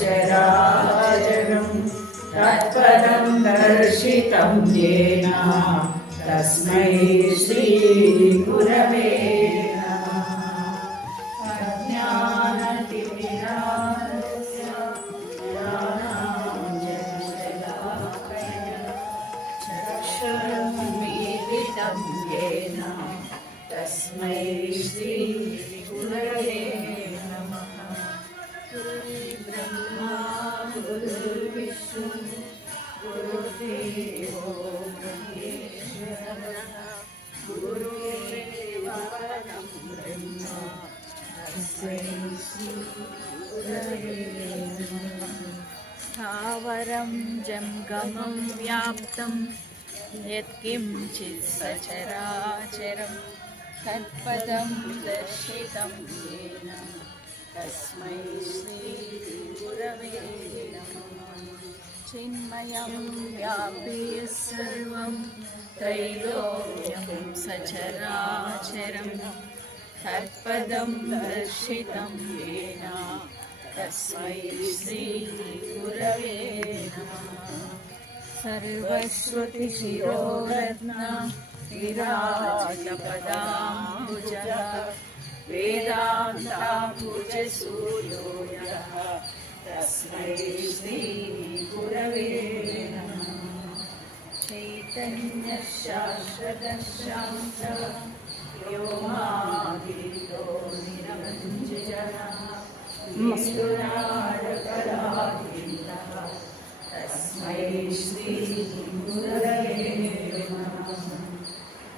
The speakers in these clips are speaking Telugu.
ചരാചരം തത്പദം ദർശിതം യേന തസ്മൈ ശ്രീ ഗുരവേ തസ്മൈ ശ്രീ ഗുരവേ स्थावरं जङ्गमं व्याप्तं यत्किञ्चित् सचराचरं तत्पदं दर्शितं येन तस्मै श्रीगुरवे नमः चिन्मयं व्यापी सर्वं त्रैलोक्यं सचराचरं तत्पदं दर्शितं येन तस्मै श्रीगुरवे नमः सर्वश्रुतिशिरोरत्न विराजपदाम्बुजः वेदान्ताम्बुजसूर्यो यः తస్మై శ్రీ గురవే చైతన్య శాశ్వత శాంత వ్యోమాదితో నిరమంజన నిస్తునాడకలాదిత తస్మై శ్రీ గురవే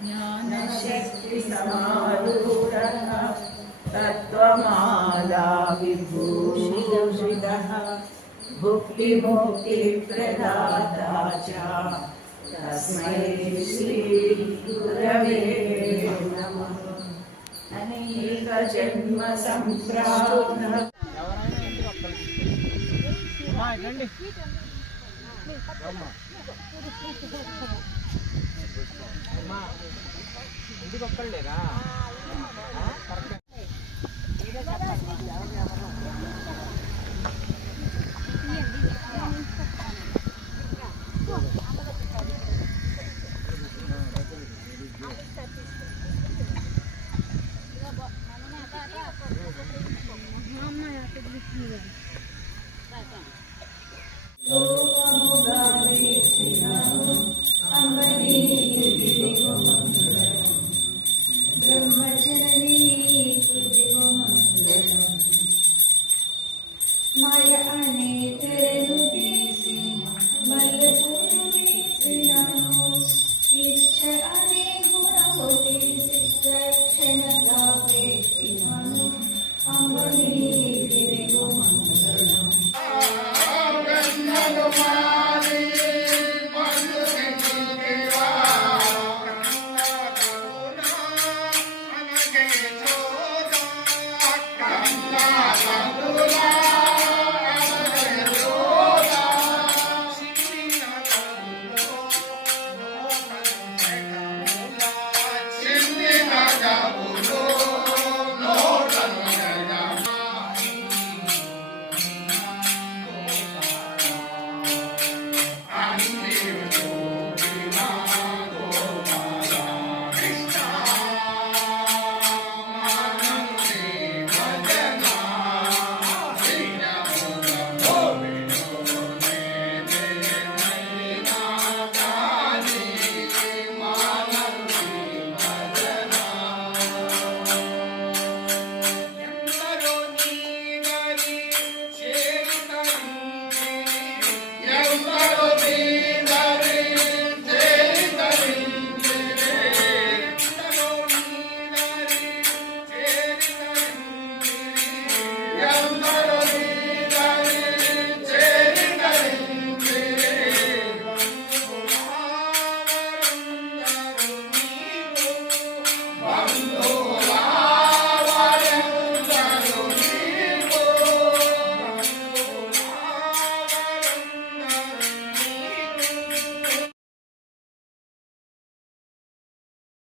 జ్ఞానశక్తి సమారూఢ తత్వమాలా విభూ भुक्तिमुक्तिप्रदाता च तस्मै श्रीगुरवे नमः अनेकजन्मसम्प्राप्तः రండి అమ్మా ఇంటికి ఒక్కళ్ళేగా